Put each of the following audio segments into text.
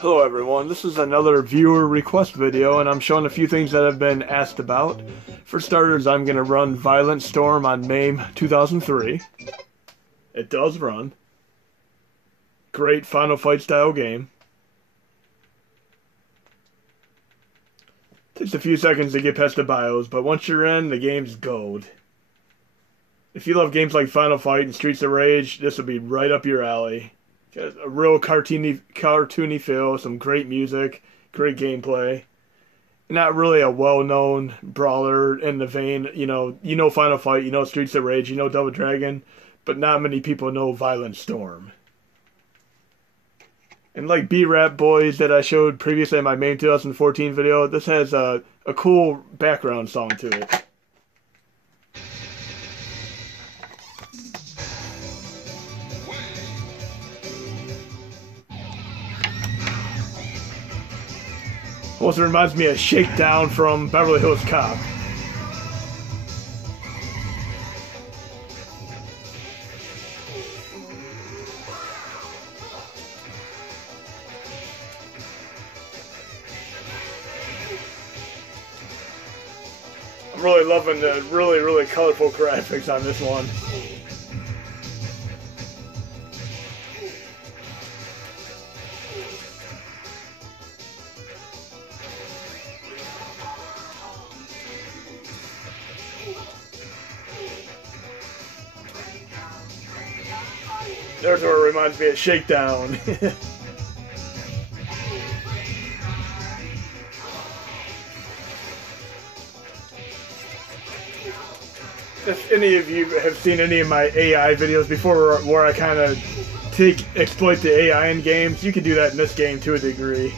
Hello everyone, this is another viewer request video and I'm showing a few things that have been asked about. For starters, I'm going to run Violent Storm on MAME 2003. It does run. Great Final Fight style game. Takes a few seconds to get past the bios, but once you're in, the game's gold. If you love games like Final Fight and Streets of Rage, this will be right up your alley. Got a real cartoony feel, some great music, great gameplay. Not really a well-known brawler in the vein, you know Final Fight, you know Streets of Rage, you know Double Dragon, but not many people know Violent Storm. And like B-Rap Boys that I showed previously in my MAME 2014 video, this has a cool background song to it. Also reminds me of Shakedown from Beverly Hills Cop. I'm really loving the really colorful graphics on this one. There's where it reminds me of Shakedown. If any of you have seen any of my AI videos before where I kind of exploit the AI in games, you can do that in this game to a degree.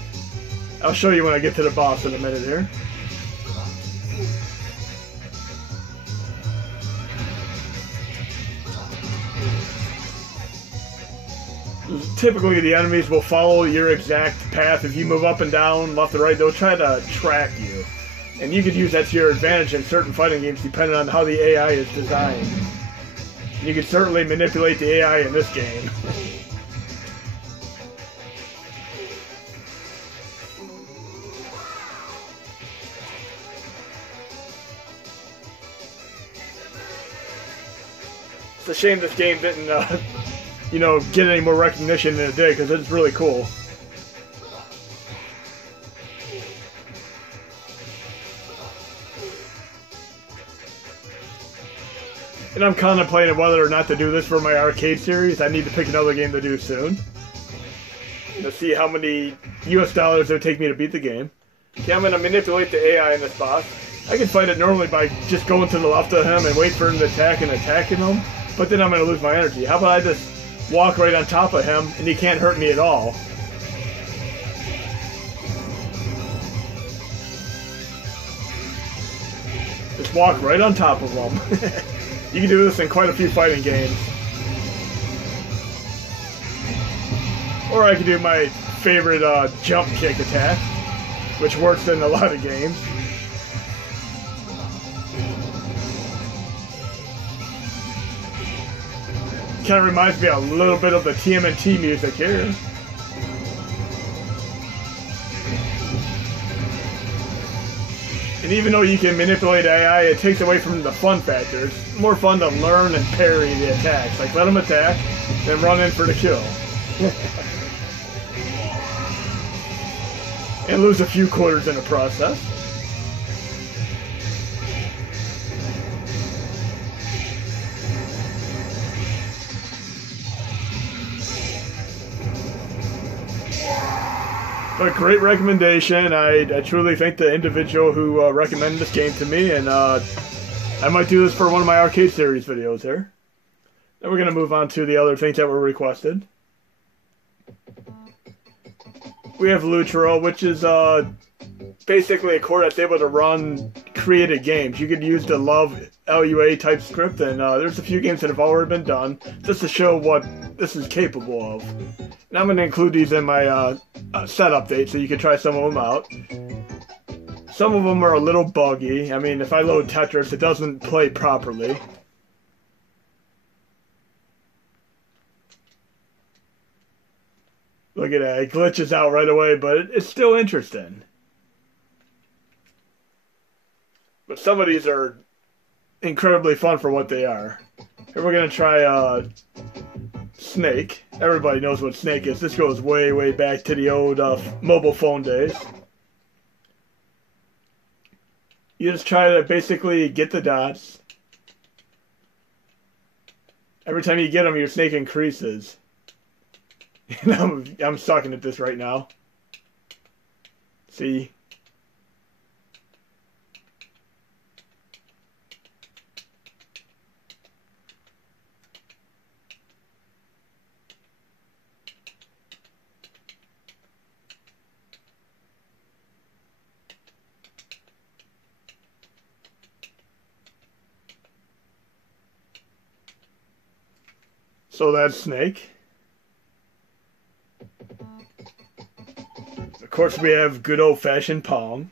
I'll show you when I get to the boss in a minute here. Typically, the enemies will follow your exact path. If you move up and down, left and right, they'll try to track you. And you could use that to your advantage in certain fighting games depending on how the AI is designed. You can certainly manipulate the AI in this game. It's a shame this game didn't get any more recognition than it did, because it's really cool. And I'm contemplating whether or not to do this for my arcade series. I need to pick another game to do soon. To see how many US dollars it would take me to beat the game. Okay, I'm going to manipulate the AI in this boss. I can fight it normally by just going to the left of him and wait for him to attack and attacking him. But then I'm going to lose my energy. How about I just walk right on top of him, and he can't hurt me at all. Just walk right on top of him. You can do this in quite a few fighting games. Or I can do my favorite jump kick attack, which works in a lot of games. Kind of reminds me a little bit of the TMNT music here. And even though you can manipulate AI, it takes away from the fun factor. It's more fun to learn and parry the attacks. Like, let them attack, then run in for the kill. And lose a few quarters in the process. But great recommendation. I truly thank the individual who recommended this game to me, and I might do this for one of my arcade series videos here. Then we're going to move on to the other things that were requested. We have Lutro, which is basically a core that's able to run created games. You could use the LUA type script, and there's a few games that have already been done, just to show what this is capable of. And I'm going to include these in my set update so you can try some of them out. Some of them are a little buggy. I mean, if I load Tetris, it doesn't play properly. Look at that. It glitches out right away, but it's still interesting. But some of these are incredibly fun for what they are. Here we're going to try Snake. Everybody knows what Snake is. This goes way, way back to the old mobile phone days. You just try to basically get the dots. Every time you get them, your snake increases. And I'm sucking at this right now. See? So that's Snake. Of course, we have good old-fashioned Pong.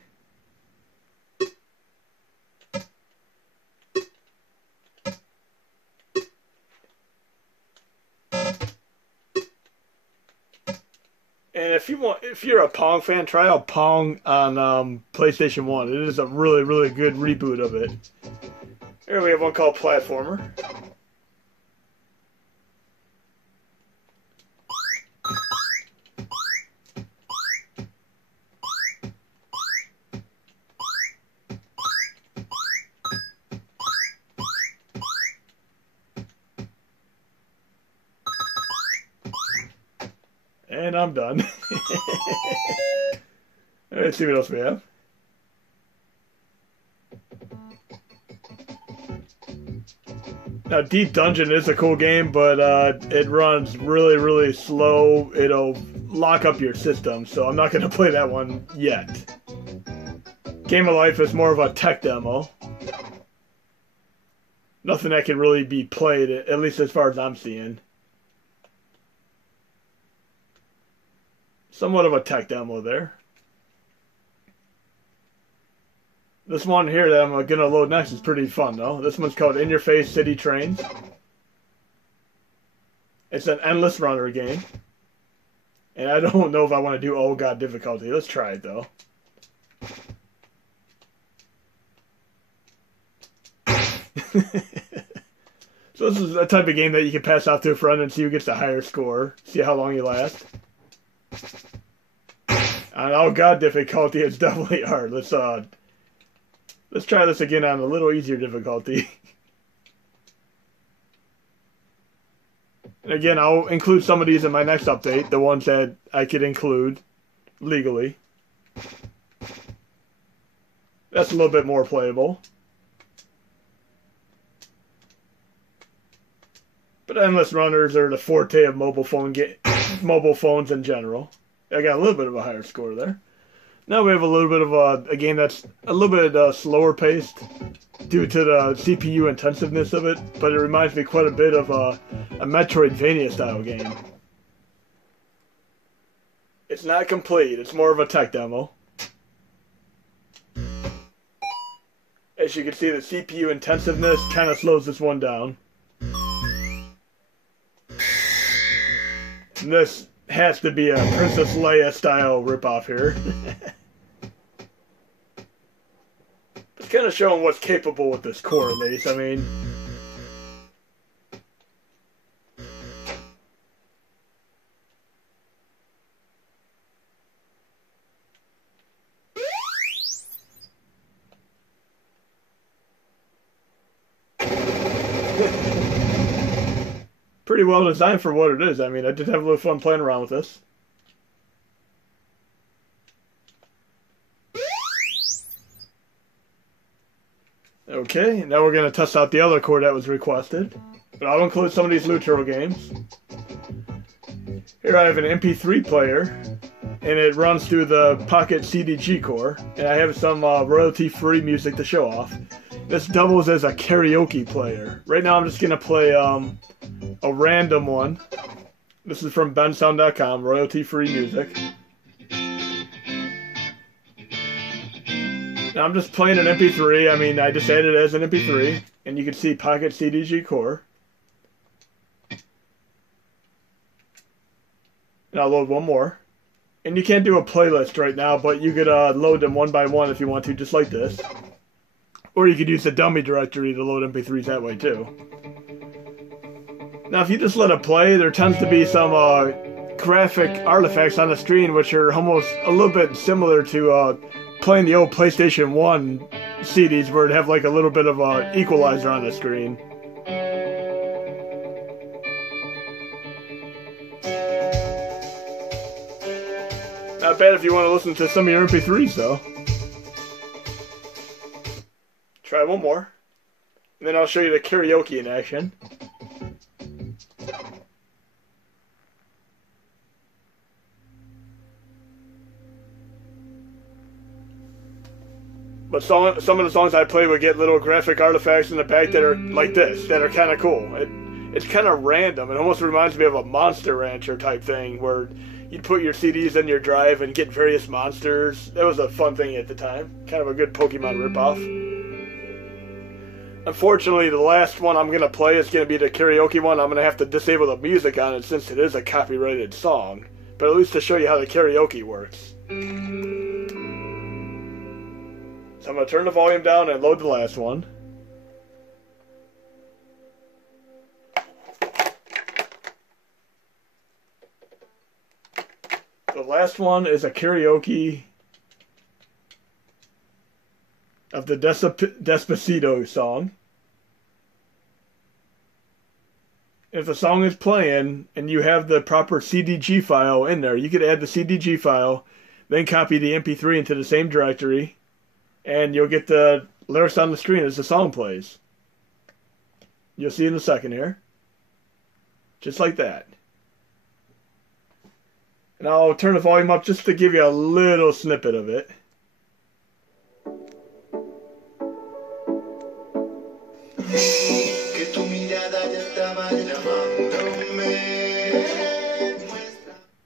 And if you're a Pong fan, try out Pong on PlayStation 1. It is a really, really good reboot of it. Here we have one called Platformer. And I'm done. Let's see what else we have. Now, Deep Dungeon is a cool game, but it runs really, really slow. It'll lock up your system, so I'm not going to play that one yet. Game of Life is more of a tech demo. Nothing that can really be played, at least as far as I'm seeing. Somewhat of a tech demo there. This one here that I'm going to load next is pretty fun, though. This one's called In Your Face City Trains. It's an endless runner game. And I don't know if I want to do Oh God difficulty. Let's try it, though. So this is a type of game that you can pass off to a friend and see who gets the higher score. See how long you last. On Oh God difficulty, it's definitely hard. Let's try this again on a little easier difficulty. And again, I'll include some of these in my next update, the ones that I could include legally. That's a little bit more playable. But endless runners are the forte of mobile phones in general. I got a little bit of a higher score there. Now we have a little bit of a game that's a little bit slower paced due to the CPU intensiveness of it, but it reminds me quite a bit of a Metroidvania style game. It's not complete, it's more of a tech demo. As you can see, the CPU intensiveness kind of slows this one down. And this has to be a Princess Leia style ripoff here. It's kind of showing what's capable with this core, at least. I mean, pretty well designed for what it is. I mean, I did have a little fun playing around with this. Okay, now we're going to test out the other core that was requested. But I'll include some of these Lutro games. Here I have an MP3 player, and it runs through the Pocket CDG core, and I have some royalty-free music to show off. This doubles as a karaoke player. Right now I'm just going to play a random one. This is from bensound.com, royalty-free music. Now I'm just playing an MP3. I mean, I just added it as an MP3, and you can see Pocket CDG core. And And I'll load one more. And you can't do a playlist right now, but you could load them one by one if you want to, just like this. Or you could use the dummy directory to load MP3s that way too. Now if you just let it play, there tends to be some graphic artifacts on the screen which are almost a little bit similar to playing the old PlayStation 1 CDs where it'd have like a little bit of a equalizer on the screen. Not bad if you want to listen to some of your MP3s though. Try one more. And then I'll show you the karaoke in action. But some of the songs I play would get little graphic artifacts in the back that are like this, that are kind of cool. It's kind of random. It almost reminds me of a Monster Rancher type thing where you'd put your CDs in your drive and get various monsters. That was a fun thing at the time. Kind of a good Pokemon ripoff. Unfortunately, the last one I'm going to play is going to be the karaoke one. I'm going to have to disable the music on it since it is a copyrighted song. But at least to show you how the karaoke works. So I'm going to turn the volume down and load the last one. The last one is a karaoke of the Despacito song. If the song is playing and you have the proper CDG file in there, you could add the CDG file, then copy the MP3 into the same directory, and you'll get the lyrics on the screen as the song plays. You'll see in a second here. Just like that. And I'll turn the volume up just to give you a little snippet of it.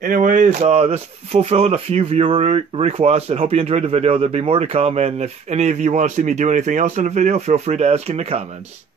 Anyways, this fulfilled a few viewer requests, and hope you enjoyed the video. There'll be more to come, and if any of you want to see me do anything else in the video, feel free to ask in the comments.